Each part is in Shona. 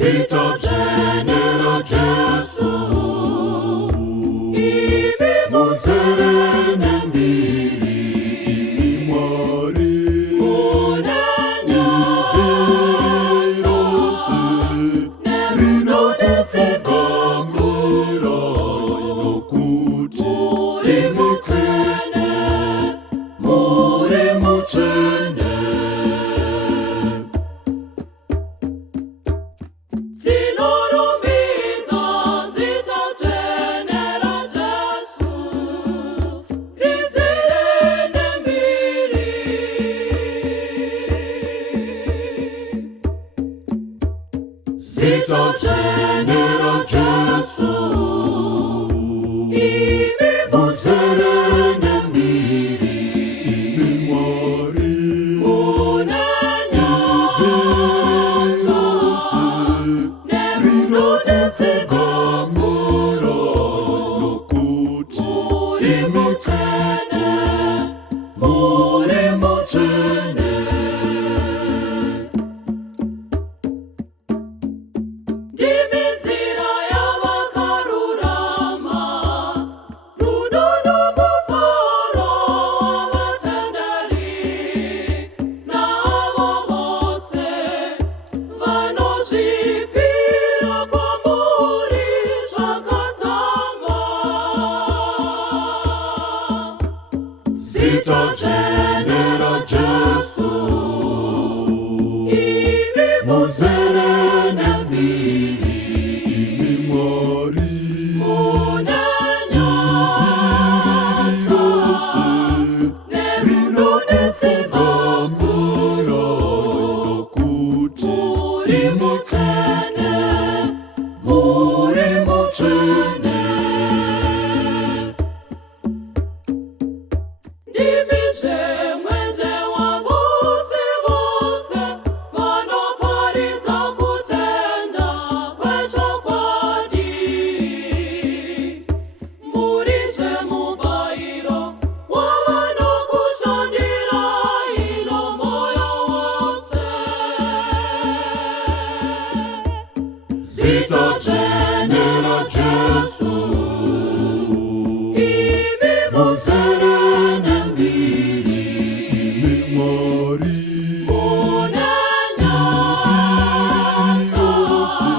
Zita genera Jesu, imi muzerene mbili, imi mwari, unanya virirose, rino kufugamira, inokuti, imi Kristo, muri muchende. Zita genera Jesu, imi muzerene mbili, imi mwari, unanya virirose, rino kufugamira, inokuti, imi Kristo, muri muchende. Zita genera Jesu, imi muzerene mbili, imi mwari, unanya virirose, rino kufugamira, inokuti, imi Kristo, muri muchende. Zita genera Jesu, imi muzerene mbili, imi mwari, unanya virirose,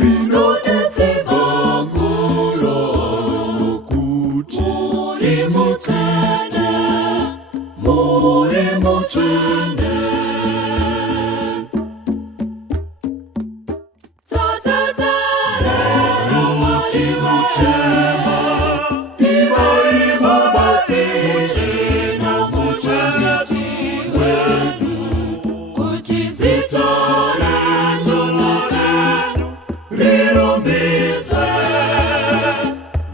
rino kufugamira, inokuti, imi Kristo, muri muchende. Muchema, iwa iwa bati, muchena muchena tiwetu, kuti zita Kristo, rirumbidze,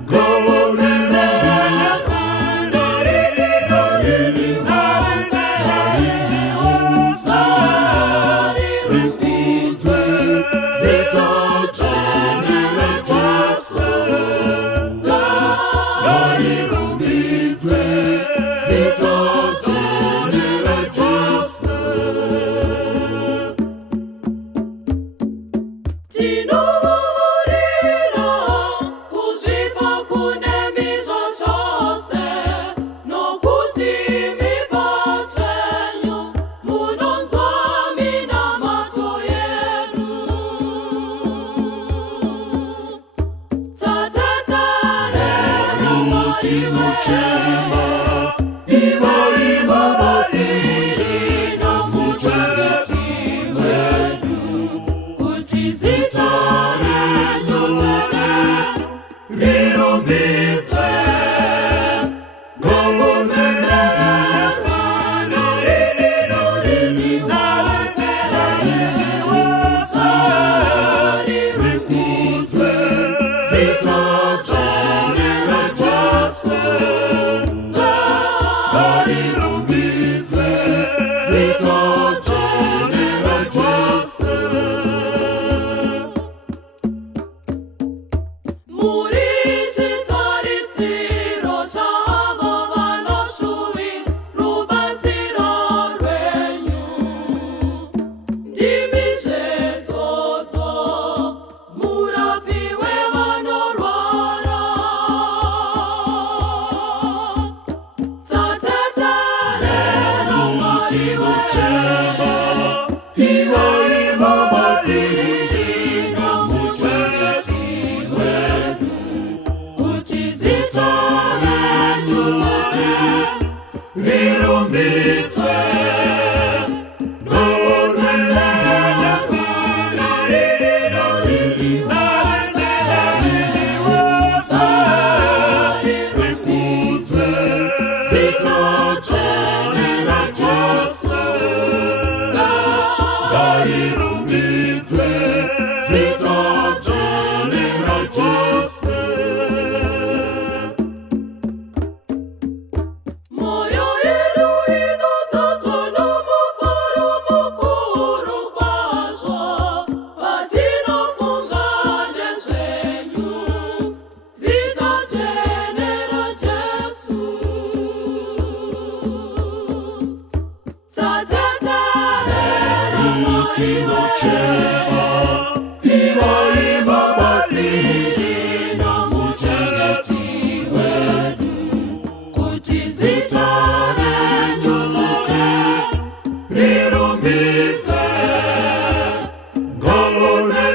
gorireza, ririharese, ririusa, rikudzwe, zita genera Jesu. Zita genera Jesu, tinurira kuzipa kunemiza chose, nokuti mipachenyu munonzami n'amato yeru. Muchema, iwa iwa bati, muchena muchena tiwetu, kuti zita Kristo, rirumbidze, gorireza, ririharese, ririusa, rikudzwe, zita genera Jesu. muchema iwo imbabazi no muchengeti wetu kuti zita renyu rirumbidze ngone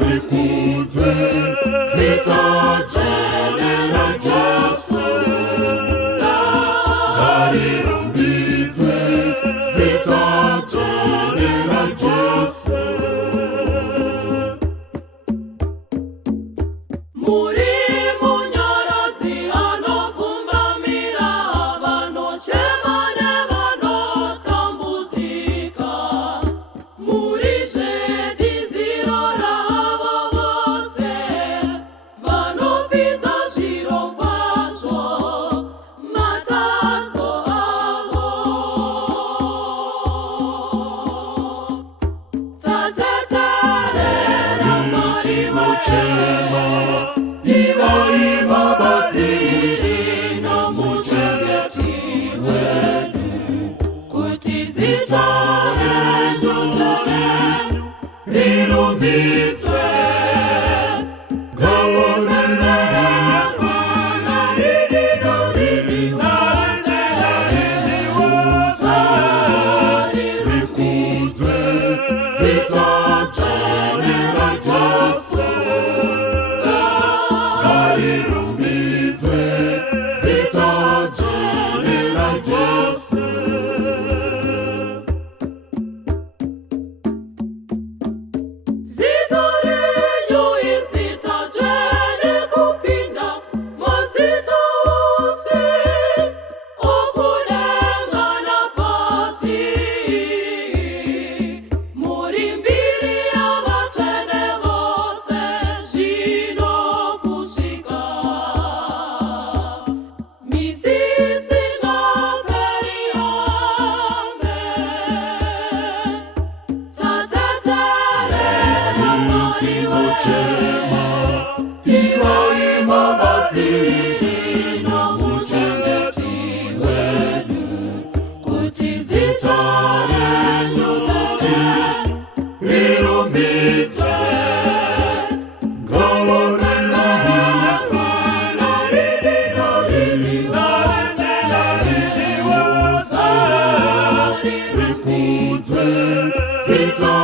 rikudzwe zita jenera Jesu rirumbidze zita jenera Jesu muri munyaradzi anovhumbamira vanochema nevanotambudzika muri zvediziro ravo vose vanopfidza zviro kwazvo matadzo avo tateterera Mwari muchema iwo imbabazi no muchengeti wetu kuti zita renyu rirumbidze ngone rikudzwe zita jenera Jesu rirumbidze zita jenera Jesu zita renyu izita jene kupinda mazita ose okudenga napasi muri mbiri yavachene vose zvino kusvika misi isingaperi amen tateterera Mwari muchema iwo imbabazi no muchengeti wetu kuti zita renyu rirumbidze ngone rikudzwe zita